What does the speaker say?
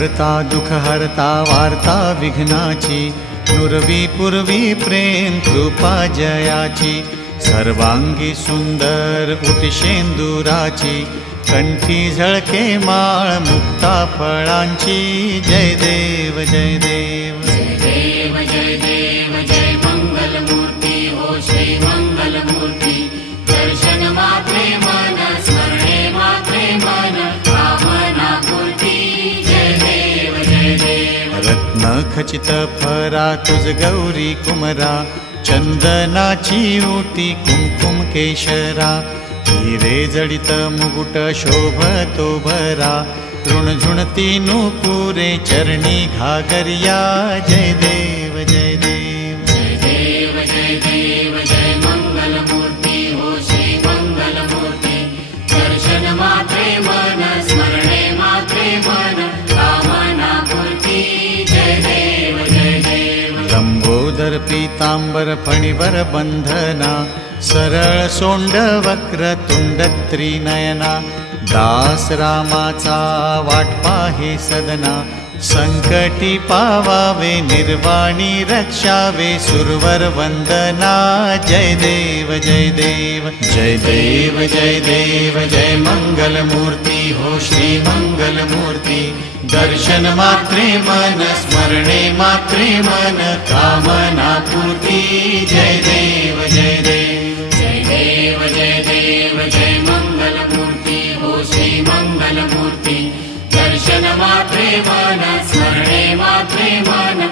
करता दुःख हरता वार्ता विघ्नाची, नुरवी पूर्वी प्रेम कृपा जयाची, सर्वांगी सुंदर उटिशेंदुराची, कंठी झळके माळ मुक्ता फळांची, जय देव जय देव जय देव जय देव जय मंगल मूर्ती हो श्री मंगल मूर्ती, दर्शन मात्रे मन स्मरणे मात्रे मन कामना पूर्ती, जय देव जय देव। रत्न खचित फरा तुझ गौरी कुमरा, चंदनाची ओटी कुमकुम केशरा, हिरे जडित मुकुट शोभतो भरा, तृणझुणती नूपुरे चरणी घागरिया, जय देव जय देव जय देव जय देव जय मंगल मूर्ती हो श्री मंगल मूर्ती, दर्शन मात्रे मन स्मरणे मात्रे मन कामना पूर्ती, जय देव जय देव। लंबोदर पीतांबर फणीवर बंधना, सरळ सोंड वक्र तुंड त्रिनयना, दास रामाचा वाट पाहे सदना, संकटी पावावे निर्वाणी रक्षावे सुरवर वंदना, जय देव जय देव जय देव जय देव जय मंगल मूर्ती हो श्री मंगल मूर्ती, दर्शन मात्रे मन स्मरणे मात्रे मन कामना पूर्ती, जय देव जय देव जय देव जय देव जय मंगल मूर्ती हो श्री मंगल मूर्ती, दर्शन मात्रे मन स्मरणे मात्रे मन